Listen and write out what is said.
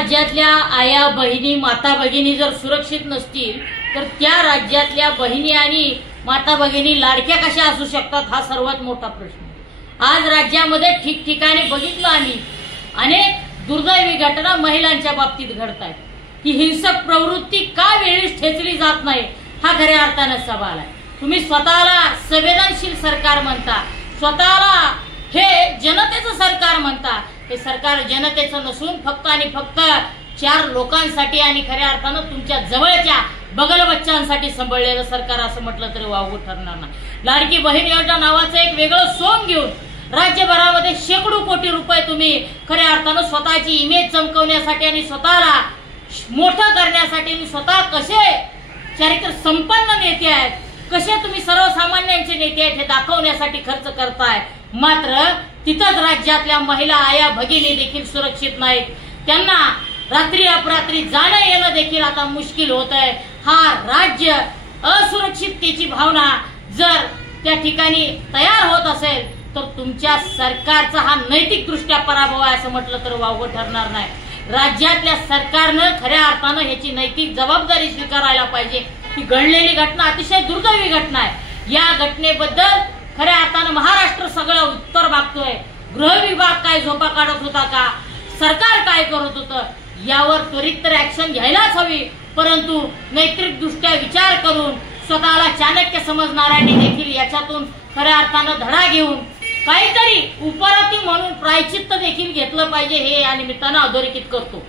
राज्यातल्या आया बहिणी माता भगिनी जर सुरक्षित नसतील तर त्या राज्यातल्या बहिणी आणि माता भगिनी लाडक्या कशा असू शकतात हा सर्वात मोठा प्रश्न। आज राज्यामध्ये ठिकठिकाणी बघितलं आम्ही अनेक दुर्दैवी घटना महिलांच्या बाबतीत घडतात की हिंसक प्रवृत्ती का वेळीच ठेचली जात नाही हा खऱ्या अर्थाने सवाल आहे। तुम्ही स्वतःला संवेदनशील सरकार म्हणता, स्वतःला हे जनतेचं सरकार म्हणता, हे सरकार जनतेचं नसून फक्त आणि फक्त 4 लोकांसाठी आणि खऱ्या अर्थानं तुमच्या जवळच्या बगल बच्चांसाठी सांभाळलेलं सरकार असं म्हटलं तरी वावगं ठरणार नाही। लाडकी बहीण योजना नावाचं एक वेगळं सोंग घेऊन राज्यभरामध्ये शेकडो कोटी रुपये तुम्ही खऱ्या अर्थानं स्वतःची इमेज चमकवण्यासाठी आणि स्वतःला मोठं करण्यासाठी आणि स्वतः कसे चारित्र्य संपन्न नेते आहेत, कसे तुम्ही सर्वसामान्यांचे नेते आहेत हे दाखवण्यासाठी खर्च करताय। मात्र तिथंच राज्यातल्या महिला आया भगिनी देखील सुरक्षित नाहीत, त्यांना रात्री अपरात्री जाणं येणं देखील आता मुश्किल होत आहे। हा राज्य असुरक्षिततेची भावना जर त्या ठिकाणी तयार होत असेल तर तुमच्या सरकारचा हा नैतिक दृष्ट्या पराभव आहे असं म्हटलं तर वावगं ठरणार नाही। राज्यातल्या सरकारनं खऱ्या अर्थानं ह्याची नैतिक जबाबदारी स्वीकारायला पाहिजे। ही घडलेली घटना अतिशय दुर्दैवी घटना आहे। या घटनेबद्दल खऱ्या अर्थानं महाराष्ट्र सगळं उत्तर मागतोय। गृह विभाग काय झोपा काढत होता का, सरकार काय करत होतं यावर त्वरित तर ऍक्शन घ्यायलाच हवी, परंतु नैतिक दृष्ट्या विचार करून स्वतःला चाणक्य समजणाऱ्यांनी देखील याच्यातून खऱ्या अर्थानं धडा घेऊन काहीतरी उपरती म्हणून प्रायचित्त देखील घेतलं पाहिजे हे या निमित्तानं अधोरेखित करतो।